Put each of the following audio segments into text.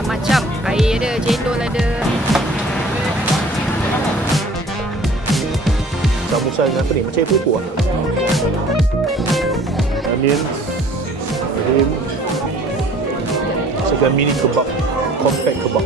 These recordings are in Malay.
macam-macam. Air ada, cendol ada. Samosa dengan apa ni? Macam air pupuk lah. Onion, rim, segan mini kebab, compact kebab.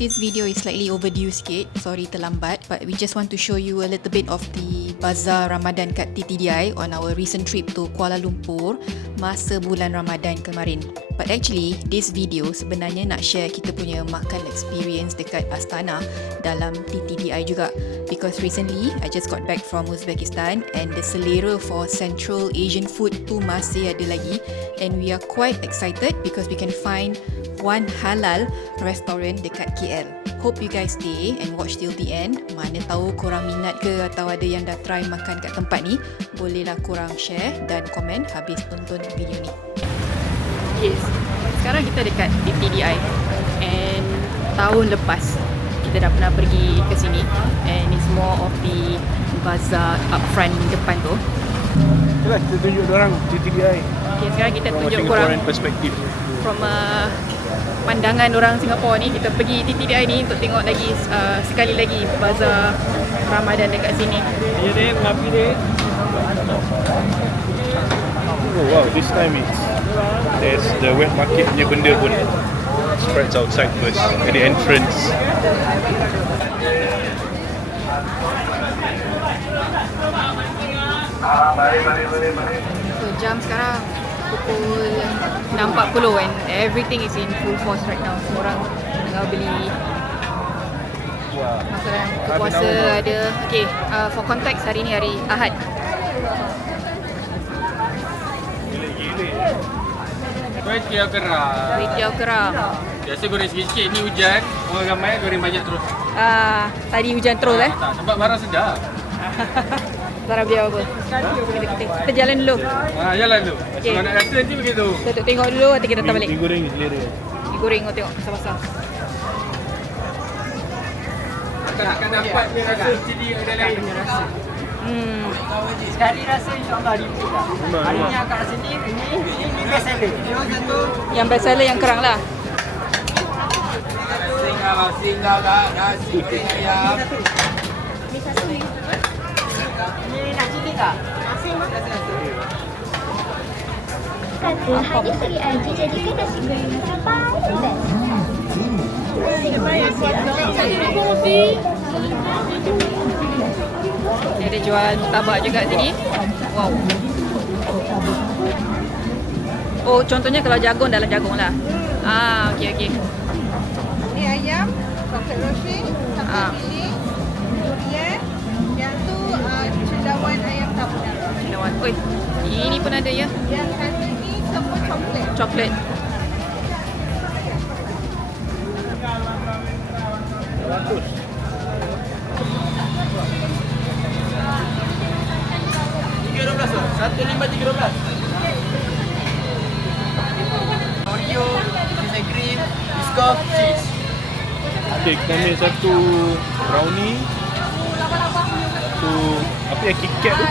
This video is slightly overdue sikit, sorry terlambat, but we just want to show you a little bit of the BAZAAR Ramadan kat TTDI on our recent trip to Kuala Lumpur masa bulan Ramadan kemarin. But actually, this video sebenarnya nak share kita punya makan experience dekat Astana dalam TTDI juga. Because recently, I just got back from Uzbekistan and the selera for Central Asian food tu masih ada lagi. And we are quite excited because we can find one halal restaurant dekat KL. Hope you guys stay and watch till the end. Mana tahu korang minat ke atau ada yang dah try makan kat tempat ni, bolehlah korang share dan komen habis tonton video ni. Yes, sekarang kita dekat TTDI and tahun lepas kita dah pernah pergi ke sini and it's more of the bazaar up front depan tu. Itulah kita tunjuk orang TTDI. Okay, sekarang kita tunjuk korang perspektif from pandangan orang Singapura ni. Kita pergi TTDI ni untuk tengok lagi sekali lagi bazaar Ramadan dekat sini. Ya deh, mengapi deh. Oh wow, this time there's the wet market punya benda pun spreads outside first at the entrance. So jam sekarang pukul 6.40 and everything is in full force right now. Semua orang tengah beli makanan puasa ada. Okay, for context hari ni hari Ahad. Kuih tiaw kerang. Kuih tiaw kerang. Biasa goreng sikit-sikit, ni hujan, orang ramai goreng banyak terus. Tadi hujan terus Tak, sebab barang sedap. Barang biar apa? Kita jalan dulu. Jalan tu. Okay. Kalau nak rasa nanti begitu. Kita tengok dulu, nanti kita datang balik. Mi goreng selera. Mi goreng kau tengok pasal-pasal. Akan dapat ni rasa cili ada lain. Sekali rasa insyaAllah ribu lah. Hari ni akak rasa ni best seller. Yang best seller yang kerang lah. Singgah kak, nasi goreng ayam. Ni nak cili tak? Kata hanya segi aja jadikan nasi goreng macam paling best. Dia ada jual murtabak juga sini. Wow. Oh, contohnya kalau jagung dalam jagung lah. Okey. Ni ayam, coklat roasting, sambal cili, durian. Yang tu cendawan ayam carbonara. Cendawan. Oi, ini pun ada ya. Yang satu ni semua coklat. Coklat. Bagus. $1.5, $3.12. Oreo, cheese and cream, biscoff, cheese. Okay, kita ambil satu brownie. Satu, apa yang KitKat tu?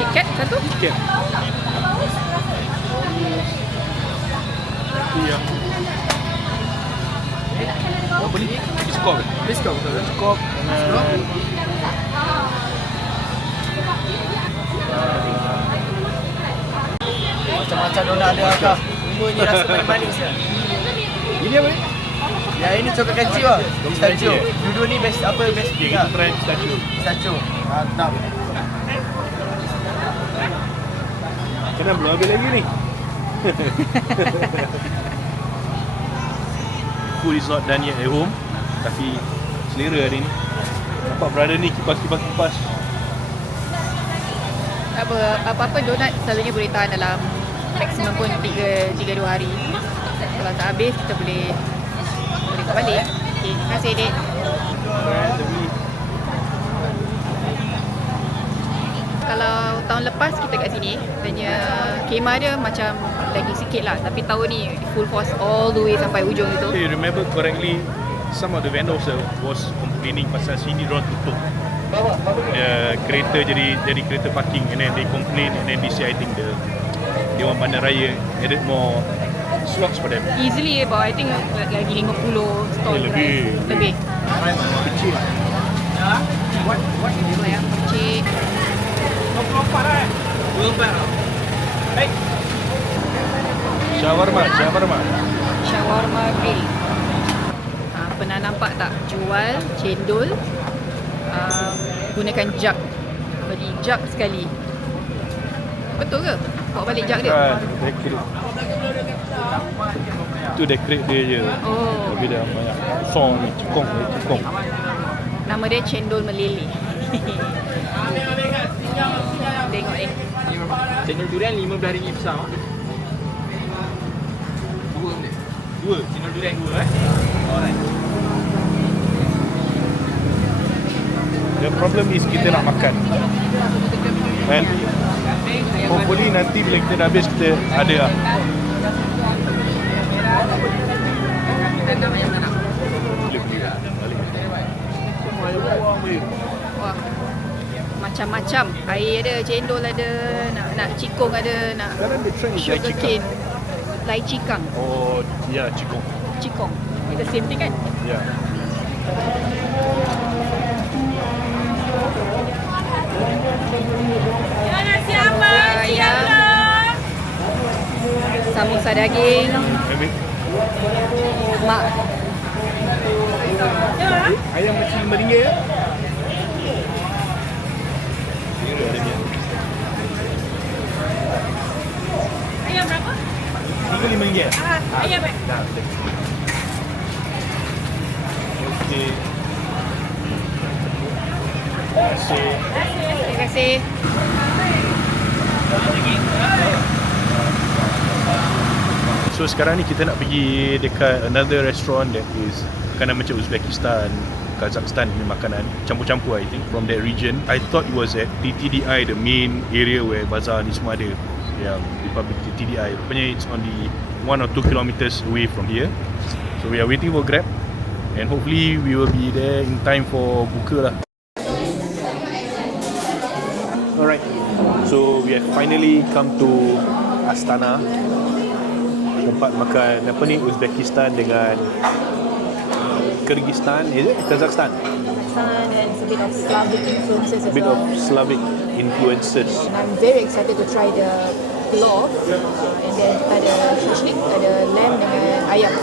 KitKat satu? KitKat. Satu yang apa ni? Biscoff. Biscoff betul tak? Biscoff dengan Macam-macam donat ada akak. Semua ni rasa manis-manis lah. ini apa ni? Yang ini coklat kecil lah. Pistachio. Dua-dua ni best apa best Okay, pick kita lah. try pistachio. Pistachio. Mantap. Kenapa belum habis lagi ni? Food is not done yet at home, tapi selera hari ni. Nampak brother ni kipas. Apa-apa donat selalunya boleh tahan dalam maksimum pun 3-2 hari. Kalau tak habis kita boleh buat balik. Okay, terima kasih dek. Kalau tahun lepas kita kat sini, tanya kemah dia macam lagi sikit lah. Tapi tahun ni full force all the way sampai ujung itu. If you remember correctly, some of the vendors was complaining pasal sini diorang tutup. Kereta jadi kereta parking and then they complain and then they say I think the they want Bandar Raya added more slots for them. Easily about I think lagi 50 stall Lebih. Lebih. Kecil. Ayam kecil. Shawarma. Shawarma grill. Pernah nampak tak jual cendol gunakan jug. Beli jug sekali. Betul ke? Bawa balik jug dia? Kan, decorate. Itu decorate dia je. Oh. Tapi dia banyak song ni, cikong. Nama dia cendol meleleh. Tengok ni. Cendol durian RM15 besar. Dua. Cendol durian dua Alright. The problem is kita nak makan. Kan? Hopefully nanti bila kita dah habis kita ada lah. Wah. Macam-macam. Air ada, cendol ada, nak cikong ada, nak Sekarang dia trend is sugar lychee cane. Lychee kang. Oh, ya, cikong. Cikong. It's the same thing kan? Ya. Ayam. Samosa daging. Ambil. Mak. Ayam macam RM5 ya? Ayam berapa? RM5. Ayam Dah. Okey. Terima kasih. Terima kasih. So sekarang ni kita nak pergi dekat another restaurant that is makanan macam Uzbekistan, Kazakhstan punya makanan, campur-campur I think from that region. I thought it was at TTDI, the main area where bazaar ni semua ada, yang Republic TTDI. Rupanya it's only 1 or 2 kilometers away from here. So we are waiting for Grab and hopefully we will be there in time for buka lah. Alright, so we have finally come to Astana, tempat makan apa ni, Uzbekistan dengan Kyrgyzstan, is it? Kazakhstan? And it's a bit of Slavic influences as A bit well. of Slavic influences. And I'm very excited to try the Plov. And then ada shishlik, ada lamb dengan ayam.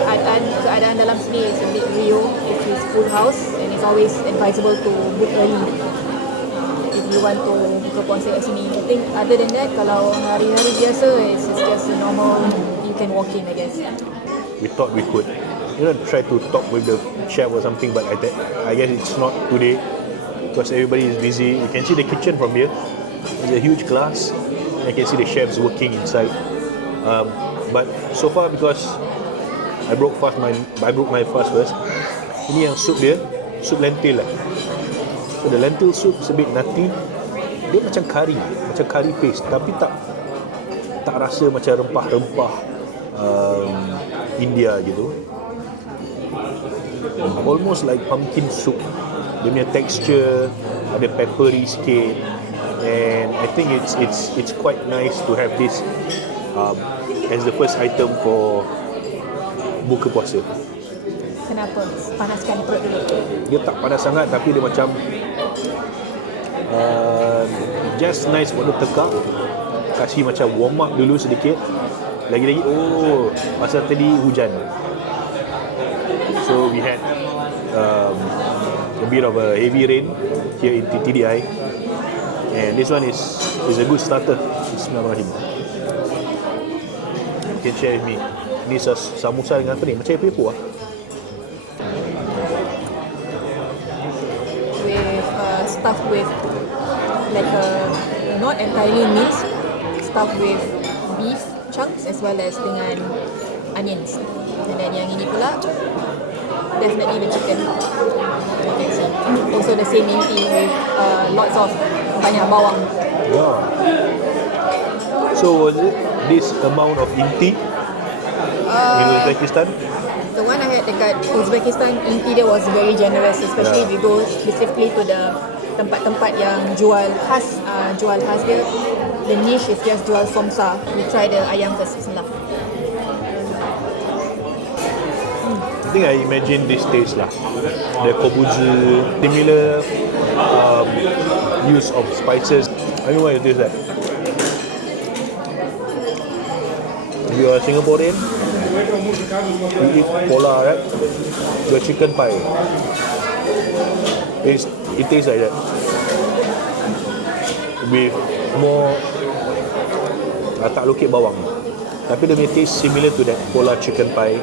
And keadaan dalam sini is a bit real. It is full house and it's always advisable to book early. If you want to buka puasa kat sini. I think other than that, kalau hari-hari biasa, it's just a normal, you can walk in I guess. We thought we could, try to talk with the chef or something, but I guess it's not today because everybody is busy. You can see the kitchen from here. There's a huge glass. I can see the chefs working inside. But so far, because I broke my fast first. Ini yang soup dia, soup lentil lah. So the lentil soup is a bit nutty. Dia macam curry paste, tapi tak rasa macam rempah-rempah India gitu. Almost like pumpkin soup. Dia punya texture ada peppery sikit, and I think it's quite nice to have this as the first item for buka puasa. Kenapa? Panaskan perut dulu. Dia tak panas sangat, tapi dia macam just nice untuk tekak. Kasih macam warm up dulu sedikit. Lagi-lagi, pasal tadi hujan. So we had a bit of a heavy rain here in TTDI, and this one is a good starter. Bismillahirrahmanirrahim. You can share with me. Ini samosa dengan apa ni? Macam epok lah. With stuffed with like not entirely meat, stuffed with beef chunks as well as dengan onions. And then yang ini pula definitely the chicken. You can see. Also the same inti with lots of banyak bawang. Yeah. So was it this amount of inti in Uzbekistan? The one I had dekat Uzbekistan, inti dia was very generous, especially if you go specifically to the tempat-tempat yang jual khas dia. The niche is just jual somsa. We try the ayam first. Bismillah. I think I imagine this taste lah. The kobuzu, similar use of spices. I don't know what it is like. If you are Singaporean, you eat pola, right? The chicken pie. It tastes like that. With more tak lokek bawang. Tapi dia punya taste similar to that pola chicken pie.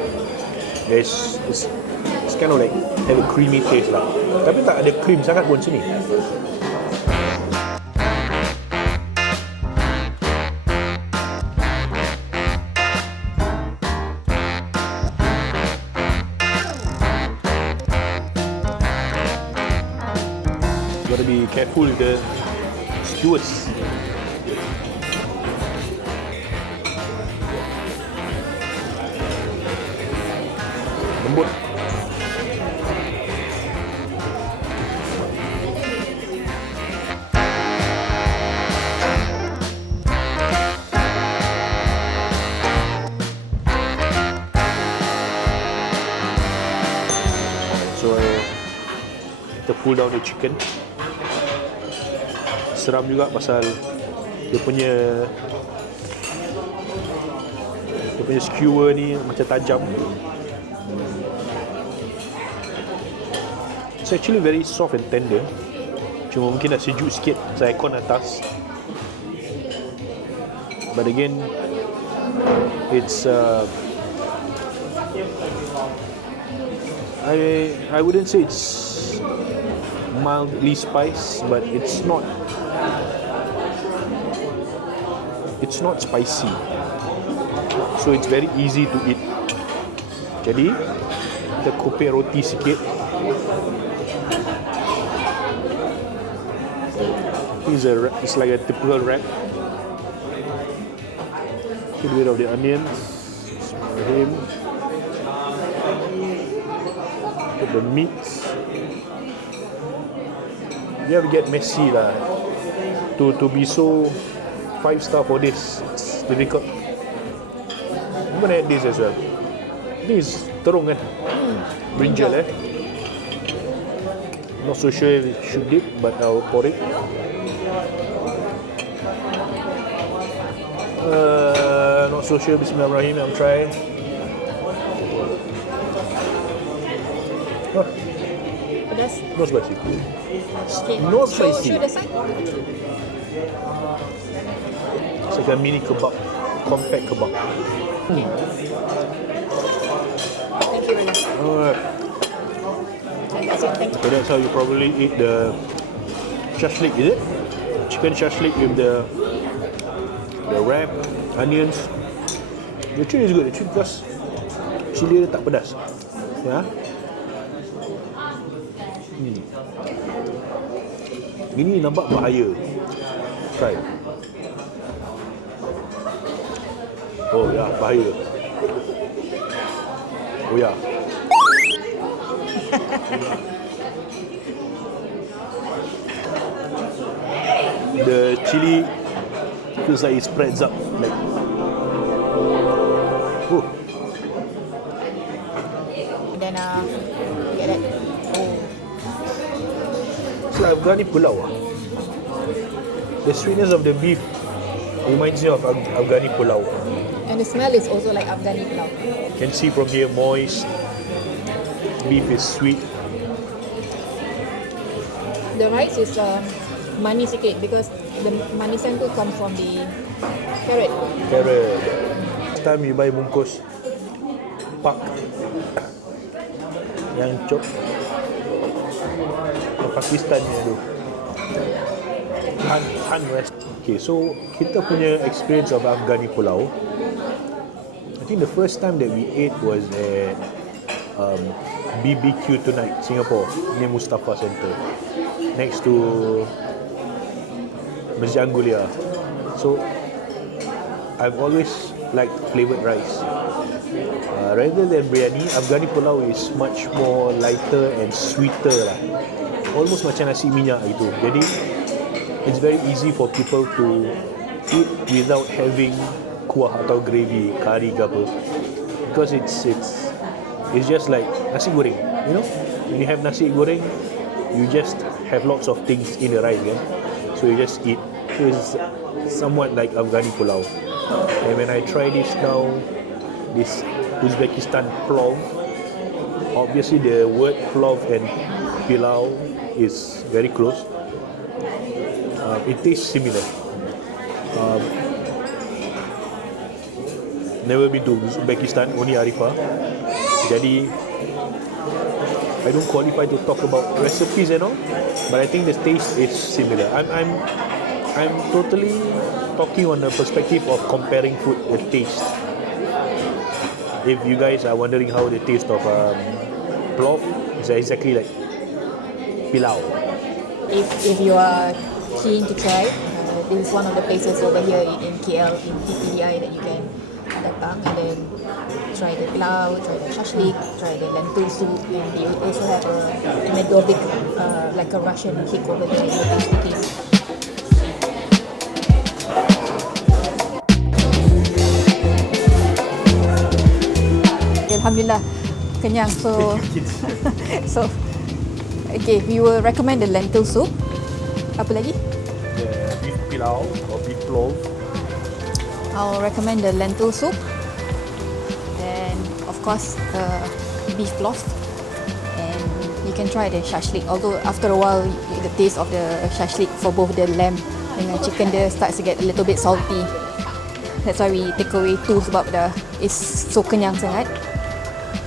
It's kind of like have a creamy taste lah. Tapi tak ada cream sangat pun sini. Gotta be careful with the skewers. Lembut. So kita pull down the chicken. Seram juga pasal dia punya skewer ni macam tajam. It's actually very soft and tender. Cuma mungkin dah sejuk sikit pasal aircon atas. But again, it's I wouldn't say it's mildly spiced, but it's not spicy. So it's very easy to eat. Jadi kita kopek roti sikit. It's like a typical wrap. A bit of the onions. Put the meats. You have to get messy lah. To be so 5-star for this, it's difficult. I'm gonna add this as well. This is terung kan? Brinjal Not so sure if it should dip, but I'll pour it. Not so sure. Bismillahirrahmanirrahim. I'll try. Pedas. No spicy. Okay. No spicy. Show the side. It's like a mini kebab, compact kebab. Thank you, Rina. Alright. That's it. Thank you. So that's how you probably eat the shashlik, is it? Chicken shashlik with the wrap, onions. The chili is good actually because chili dia tak pedas. Ya. Ini nampak bahaya. Try. Oh ya, bahaya. Oh ya. The chili feels like it spreads up like. Oh. And then get that. Oh. It's like Afghani pulau. The sweetness of the beef reminds me of Afghani pulau. And the smell is also like Afghani pulao. You can see from here, moist. Beef is sweet. The rice is manis sikit because the manisan tu comes from the carrot. Carrot. Next time you buy bungkus pak yang chop yang Pakistan ni tu. Han West. Okay, so kita punya experience of Afghani pulau. I think the first time that we ate was at BBQ Tonight, Singapore, near Mustafa Center, next to Masjid Anggulia. So I've always liked flavoured rice. Rather than biryani, Afghani pulau is much more lighter and sweeter lah. almost macam nasi minyak gitu. Jadi it's very easy for people to eat without having kuah atau gravy, kari ke apa. Because it's just like nasi goreng, you know. When you have nasi goreng, you just have lots of things in the rice, kan? So you just eat. So it's somewhat like Afghani pulau. And when I try this now, this Uzbekistan plov, obviously the word plov and pilau is very close. It tastes similar. Never been to Uzbekistan, only Arifah. Jadi I don't qualify to talk about recipes and all, but I think the taste is similar. I'm totally talking on the perspective of comparing food, the taste. If you guys are wondering how the taste of plov, it's exactly like pilau. If you are keen to try, this is one of the places over here in KL, in TTDI, that you can datang and then try the pilau, try the shashlik, try the lentil soup, and they also have a medovik, like a Russian cake over there in the tasty case. Alhamdulillah, kenyang. So okay, we will recommend the lentil soup. Apa lagi? The beef pilau or beef plov. I'll recommend the lentil soup, and of course beef plov, and you can try the shashlik. Although after a while the taste of the shashlik for both the lamb and the chicken there starts to get a little bit salty. That's why we take away 2 sebab it's so kenyang sangat.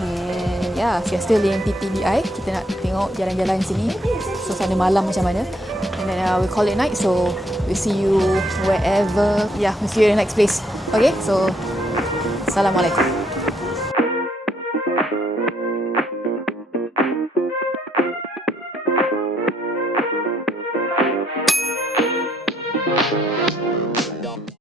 And yeah, if you're still in TTDI, kita nak tengok jalan-jalan sini suasana malam macam mana. And then we call it night, so we'll see you wherever. Yeah, we'll see you in the next place. Okay, so Assalamualaikum.